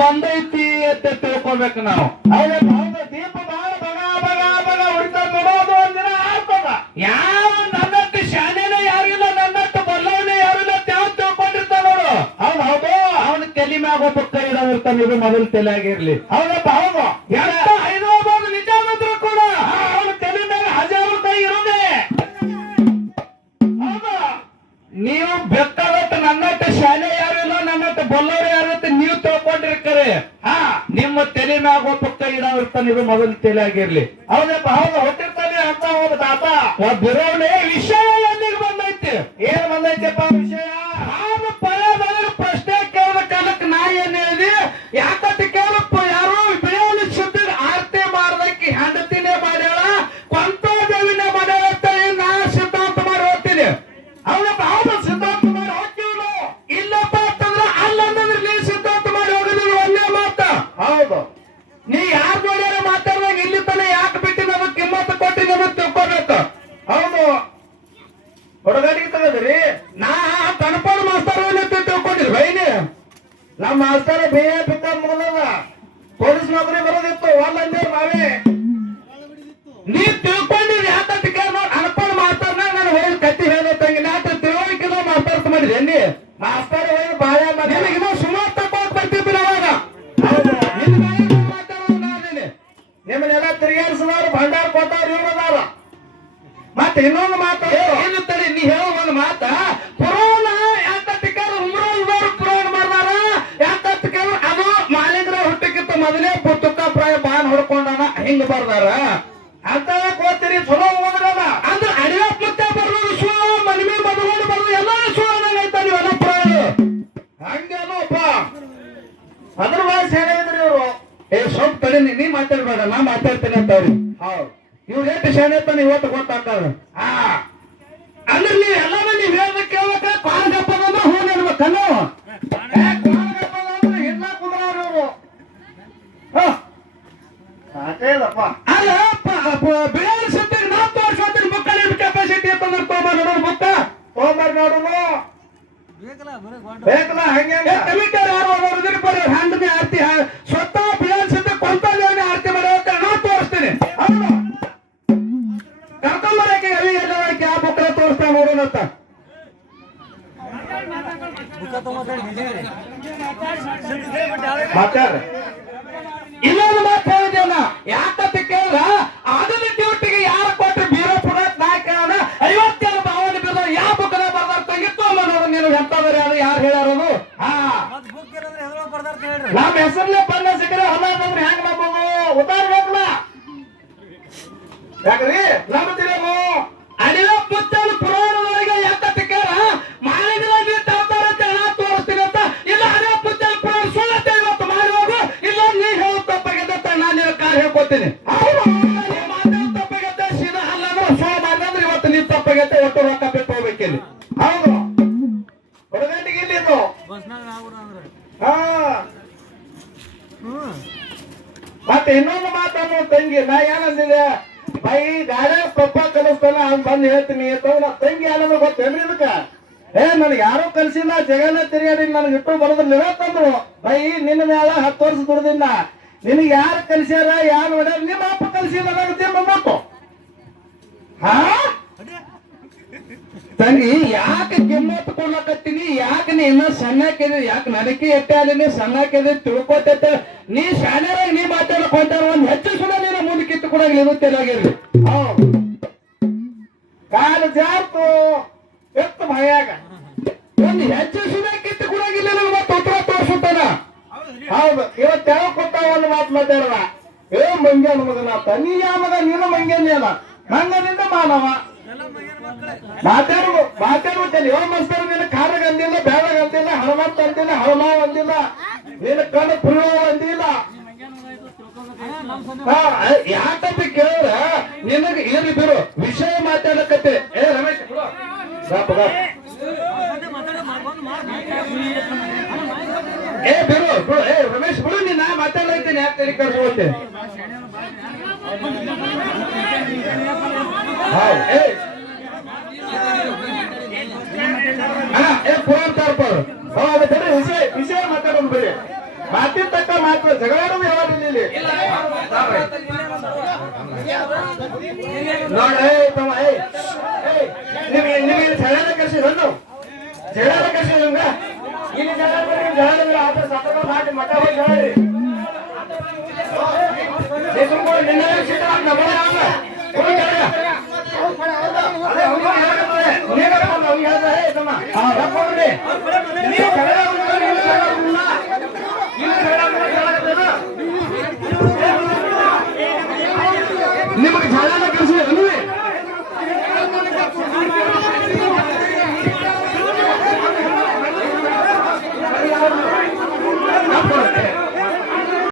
ಬಂದೈತಿ ಅಂತ ತಿಳ್ಕೊಬೇಕು ನಾವು. ದೀಪ ಬಹಳ ಬಗ ಹೊಡಿತಾ ನೋಡೋದು ಒಂದಿನ ಆಗ್ತದ. ಯಾವ ನನ್ನಟ್ಟು ಶಾಲೆನೇ ಯಾರಿಲ್ಲ, ನನ್ನಟ್ಟು ಬಲ್ಲವನೇ ಯಾರಿಲ್ಲ ಯಾವ ತಿಳ್ಕೊಂಡಿರ್ತಾನ ನೋಡು. ಹೌದು ಅವನ ತಲೆ ಮ್ಯಾಗ ಒಬ್ಬ ಕೈ ಇಡವಿರ್ತಾನೆ. ಇದು ಮೊದಲು ತಲೆಯಾಗಿರ್ಲಿ. ಹೌದಪ್ಪ ಹೌದು. ಹೈದರಾಬಾದ್ ನಿಜಾಮಿದ್ರು ಕೂಡ ಅವನ ತಲೆ ಮೇಲೆ 1000 ಕೈ ಇರೋದೆ. ಹೌದು. ನೀವು ಬೇಕಾದಟ್ಟು ನನ್ನಟ್ಟು ಶಾಲೆ ಯಾರಿಲ್ಲ, ನನ್ನಟ್ಟು ಬಲ್ಲವರು ಯಾರಂತ ನೀವು ತಿಳ್ಕೊಂಡಿರ್ತಾರೆ. ನಿಮ್ಮ ತಲೆ ಮ್ಯಾಗ ಒಬ್ಬ ಕೈ ಇಡವಿರ್ತಾನೆ. ಇದು ಮೊದಲು ತಲೆಯಾಗಿರ್ಲಿ. ಹೌದಪ್ಪ ಹೌದು. ಹೊಟ್ಟಿರ್ತಾನೆ ಅಂತ ಹೋದ ತಾತ ಬಿರೋಣೆ ವಿಷಯ ಎಲ್ಲಿಗೆ ಬಂದೈತಿ? ಏನ್ ಬಂದೈತಪ್ಪ ವಿಷಯ? ನಾನು ಪರವಾಗಿ ಪ್ರಶ್ನೆ ಕೇಳ ಕಾಲಕ್ಕೆ ನಾ ಏನ್ ಹೇಳಿದೆ? ಯಾಕಂತ ಕೇಳಪ್ಪ, ಯಾರು ಬಿರಿಯಾನಿ ಸುದ್ದಿ ಆರತಿ ಮಾಡ್ದಕ್ಕೆ ಹೆಂಡತಿನೇ ಮಾಡ್ಯಾಳ, ಕೊಂತ ದೇವಿನೇ ಮಾಡ್ಯಾಳ ಅಂತ ನಾ ಸಿದ್ಧಾಂತ ಮಾಡಿ ಹೋಗ್ತೀನಿ. ಹೌದಪ್ಪ ಹೌದು. ಸಿದ್ಧಾಂತ ಮಾಡಿ ಹೋಗ್ತೀವಿ. ಇಲ್ಲಪ್ಪ ಅಂತಂದ್ರ ಅಲ್ಲಂದ್ರೆ ನೀ ಸಿದ್ಧಾಂತ ಮಾಡಿ ಹೋಗಿದ್ವಿ ಒಂದೇ ಮಾತ. ಹೌದು. ನೀ ಯಾರ ಜೋಡಿಯಾರ ಮಾತಾಡಿದಾಗ ಇಲ್ಲಿ ತನ ಯಾಕೆ ಬಿಟ್ಟು ನಮಗ್ ಕಿಮ್ಮತ್ತು ಕೊಟ್ಟು ನಮಗ್ ತಿಳ್ಕೊಬೇಕು. ಹೌದು. ಹುಡುಗರಿಗೆ ತಗದ್ರಿ. ನಾ ಕನಪಾಡು ಮಾಸ್ತರ್ ತಿಳ್ಕೊಂಡಿರಿ ಬೈನಿ. ನಮ್ಮ ಮಾಸ್ತರ BA ಬಿಕಾಂ ಮುಗಿದ ಪೊಲೀಸ್ ನೌಕರಿ ಬರೋದಿತ್ತು. ಒಂದೇ ನಾವೇ ನೀ ತಿಳ್ಕೊಂಡಿರಿ. ಯಾಕಂತ ಕೇಳ ಅನ್ಪಡ್ ಮಾಸ್ತರ್ನ ನಾನು ಹೋಗಿ ಕತ್ತಿ ಹೇಳೋ ತಂಗಿ ನಾ ತಿಳುವಳಿಕೆಲ್ಲ ಮಾತಾಡ್ತ ಮಾಡಿರಿ ಎಲ್ಲಿ ಮಾಸ್ತರ ಹೋಗಿ ಬಾಳೆ ಮನೆ ನಿನಗಿನ್ನೂ ಸುಮಾರು ತಪ್ಪಾಗಿ ಬರ್ತಿದ್ದಿಲ್ಲ ಅವಾಗ. ಹೌದು. ನಿನ್ನ ಮೇಲೆ ಮಾತಾಡೋದು ನಾನೇನೆ. ನಿಮ್ಮನ್ನೆಲ್ಲ ತಿರುಗಾಡಿಸಿದವರು ಭಂಡಾರ ಕೊಟ್ಟವ್ರು ಇವ್ರದಾರ. ಮತ್ತೆ ಇನ್ನೊಂದು ಮಾತು ಇರುತ್ತಾರೆ. ನೀ ಹೇಳೋ ಒಂದು ಮಾತ ಪುರಾಣ ಯಾಕಂತ ಕೇಳ ಉಮ್ರವರು ಪುರಾಣ ಮಾಡ್ದಾರ. ಯಾಕಂತ ಕೇಳ ಅದು ಮಾಲಿಂಗ್ರ ಹುಟ್ಟಕ್ಕಿಂತ ಮೊದಲೇ ಪುಸ್ತಕ ಪ್ರಾಯ ಬಾನ್ ಹೊಡ್ಕೊಂಡಾನ ಹಿಂಗ ಬರ್ದಾರ ಅಂತ ಓದ್ತೀರಿ. ಚಲೋ ಓದ್ರಲ್ಲ ಅಂದ್ರೆ ಅಡಿಯಪ್ಪ ಮತ್ತೆ ಬರೋದು ಸುಳ್ಳು, ಮನವಿ ಮದುಕೊಂಡು ಬರೋದು ಎಲ್ಲ ಸುಳ್ಳು ಐತಾ ನೀವೆಲ್ಲ ಪ್ರಾಯ. ಹಂಗೇನೋಪ್ಪ. ಅದ್ರ ವಯಸ್ಸು ಹೇಳಿದ್ರಿ ಇವರು. ಸ್ವಲ್ಪ ತಡಿ, ನೀ ಮಾತಾಡ್ಬೇಡ, ನಾ ಮಾತಾಡ್ತೇನೆ ಅಂತ ಅವ್ರು. ಹೌದು. ಇವ್ರು ಎಷ್ಟು ಶಾಲೆ ತಾನೆ ಇವತ್ತು ಗೊತ್ತಾಗ್ತಾರ. ಅಂದ್ರೆ ನೀವ್ ಎಲ್ಲಾನು ನೀವ್ ಹೇಳ್ದ ಕೇಳಕ ಕಾಲ್ಗಪ್ಪ ಅಂದ್ರೆ ಹೂ ನೆನ್ಬೇಕನ್ನು. ಇಲ್ಲ ಕುಂದ್ರವ್ರು ಇವರು. ಸಾಕೇದಪ್ಪ. ಅಲ್ಲ ಬಿಳಿಯ ಸತ್ಯ ನಾ ತೋರ್ಸೋತೀನಿ ಮಕ್ಕಳ ಕೆಪಾಸಿಟಿ ಅಂತಂದ್ರೆ ತಗೊಂಬ ನೋಡೋರು ಬುಕ್ಕ ತಗೊಂಬರ್ ನೋಡುನು ಬೇಕಲ್ಲ. ಹಂಗೆ ಕಮಿಟಿ ಯಾರು ಬರೀ ಹ್ಯಾಂಡ್ ಆರ್ತಿ ಸ್ವತಃ ಬಿಳಿಯ ಸತ್ಯ ಕೊಂತಾನೆ ಆರ್ತಿ ಮಾಡೋಕೆ ನಾ ತೋರಿಸ್ತೀನಿ. ಕರ್ಕೊಂಬರಕ್ಕೆ ಅವಿ ಎಲ್ಲಕ್ಕೆ ಆ ಬುಕ್ಕ ತೋರಿಸ್ತಾ ನೋಡೋಣ ಅಂತ. ಮಾತಾಡ. ಇನ್ನೊಂದು ಮಾತು ಹೇಳಿದ್ದೇನ ಯಾಕಂತ ಕೇಳಿದ್ರ ಆಧುನಿಕ ಡ್ಯೂಟಿಗೆ ಯಾರ ಕೊಟ್ಟರೆ ಬೀರಪ್ಪನ ನಾಯಕ 57 ಭಾವನೆ ಬಿದ್ದ ಯಾವ ಬುಕ್ಕದ ಬರ್ದಾರ ತಂಗಿತ್ತು ಅಲ್ಲ ನೋಡು. ನೀನು ಎಂತದ್ರಿ ಅದು ಯಾರು ಹೇಳ್ಯಾರದು? ನಮ್ಮ ಹೆಸರಲ್ಲೇ ಬಣ್ಣ ಸಿಕ್ಕರೆ ಹೊಲ ಬಂದ್ರೆ ಹೆಂಗ್ ನಂಬೋದು? ಉದಾರ ಹೋಗ್ಲ ಯಾಕ್ರಿ ನಂಬುತ್ತೀರೇನು? ಅಡಿಯ ಪುತ್ತಲು ಪುರಾಣದೊಳಗೆ ಯಾಕಂತ ಕೇಳ ಮಾಲಿನ್ಯದಲ್ಲಿ ತಾವ್ತಾರಂತೆ ನಾ ತೋರಿಸ್ತೀನಿ ಅಂತ. ಇಲ್ಲ ಅಡಿಯ ಪುತ್ತಲು ಪುರಾಣ ಸುಳ್ಳತ್ತೆ ಇವತ್ತು ಮಾಡಿ ಹೋಗು. ಇಲ್ಲ ನೀ ಹೇಳೋ ತಪ್ಪಾಗಿದೆ ನಾನು ನಿನ್ನ ಕಾರ್ ಹೇಳ್ಕೊತೀನಿ. ಮಾತಾಡೋ ತಪ್ಪಾಗತ್ತೆ ಸೀದಾ ಅಲ್ಲ ಅಂದ್ರೆ ಸುಳ್ಳು ಮಾಡಿದ್ರೆ ಇವತ್ತು ನೀನ್ ತಪ್ಪಾಗತ್ತೆ ಒಟ್ಟು ರೊಕ್ಕ ಬಿಟ್ಟು ಹೋಗ್ಬೇಕಿಲ್ಲಿ. ಹೌದು. ಹುಡುಗಟ್ಟಿಗೆ ಇಲ್ಲಿದ್ದು. ಹಾ. ಮತ್ತೆ ಇನ್ನೊಂದು ಮಾತನ್ನು ತಂಗಿ ನಾ ಏನಂದಿದೆ ಬೈ ಗಾಡಿ ಪಪ್ಪ ಕಲಿಸ್ತಾನ ಅವ್ನು ಬಂದು ಹೇಳ್ತೀನಿ ನಾ ತಂಗಿ ಏನಂದ್ರೆ ಗೊತ್ತೇನ್ರಿ ಇದಕ್ಕ? ನನಗೆ ಯಾರು ಕಲ್ಸಿಲ್ಲ, ಜಗನ್ನ ತಿರುಗಾಡಿ ನನಗೆ ಇಟ್ಟು ಬರೋದಿಲ್ಲ ತಂದ್ರು. ಬೈ ನಿನ್ನ ಮ್ಯಾಲ 10 ವರ್ಷ ದುಡ್ದಿನ ನಿನಗೆ ಯಾರು ಕಲ್ಸ್ಯಾರ ಯಾರು ಹೊಡ್ಯಾರ? ನಿಮ್ಮ ಅಪ್ಪ ಕಲ್ಸಿಲ್ಲ ನನಗೆ ಬಂದ್ಬಿಟ್ಟು. ಹಾ ತಂಗಿ ಯಾಕೆ ಕಿಮ್ಮತ್ತು ಕೊಡ್ಲಕತ್ತೀನಿ? ಯಾಕೆ ನೀ ಇನ್ನ ಸಣ್ಣಕ್ಕಿದೆ? ಯಾಕೆ ನನಗೆ ಎಟ್ಟೆ ಅಲ್ಲಿ ಸಣ್ಣಕ್ಕಿದೆ ತಿಳ್ಕೊತೈತೆ. ನೀ ಶಾಲೆಯಾಗಿ ನೀ ಮಾತಾಡಕ್ ಹೊಂಟಾರ ಒಂದ್ ಹೆಚ್ಚು ಸುಡ ನೀನು ಮುಂದೆ ಕಿತ್ತು ಕೂಡ ಇರುತ್ತೇನಾಗಿರ್ಲಿ. ಕಾಲು ಜಾರ್ತು ಎತ್ತು ಭಯಾಗ ಒಂದು ಹೆಚ್ಚು ಸುಡ ಕಿತ್ತು ಕೂಡ ಮತ್ತೆ ಉತ್ತರ ತೋರಿಸುತ್ತಾನ. ಹೌದು. ಇವತ್ತು ಯಾವ ಕೊಟ್ಟ ಒಂದು ಮಾತು ಮಾತಾಡವ ಮಂಗ್ಯಾನ ಮಗನಾತ. ನೀ ಯಾವ ಮಗ? ನೀನು ಮಂಗ್ಯಾನ ಮಂಗನಿಂದ ಮಾನವ ಮಾತಾಡ್ಬಿಟ್ಟಲ್ಲಿ ಯಾವ ಮಸ್ತರ ನಿನ್ನ ಕಾರಾಗ ಅಂದಿಲ್ಲ, ಬ್ಯಾಡಾಗ ಅಂದಿಲ್ಲ, ಹನುಮಂತ ಅಂದಿಲ್ಲ, ಹನುಮಾವ್ ಅಂದಿಲ್ಲ, ನಿನ್ನ ಕಣ್ಣು ಪುಳ್ಳ ಅಂದಿಲ್ಲ. ಯಾಕಂತ ಕೇಳಿದ್ರ ನಿನಗೆ ಇರ್ಲಿ ಬಿಡು ವಿಷಯ ಮಾತಾಡಕತ್ತೆ. ರಮೇಶ್ ಬಿಡು ರಮೇಶ್ ಬಿಡು, ನೀನ್ ನಾ ಮಾತಾಡ್ತೀನಿ. ಯಾಕೆ ತಲೆ ಕರ್ಸ್ಕೊಳ್ತೆ? ಪುರಾಣ ವಿಷಯ ಮಾತಾಡೋದು ಬೇರೆ ಮಾತಿನ ತಕ್ಕ ಜಗಳಾಡೋದು ಯಾವಾಗ ಇಲ್ಲಿ ನೋಡ್ರಿ ತಮ್ಮ ನಿಮಗೆ ಜಗಳ ಕರ್ಸಿದ್ರು ಜಗಳ ಕರ್ಸಿ ನಿಮ್ಗ ಇಲ್ಲಿ ಜಗಳ ಆತ ಸತ್ತ ಮಾಡಿ ಮಠ ಹೋಗಿ ಜಗಳರಿ ನಿನ್ನ ಸೀಟ ನೀವು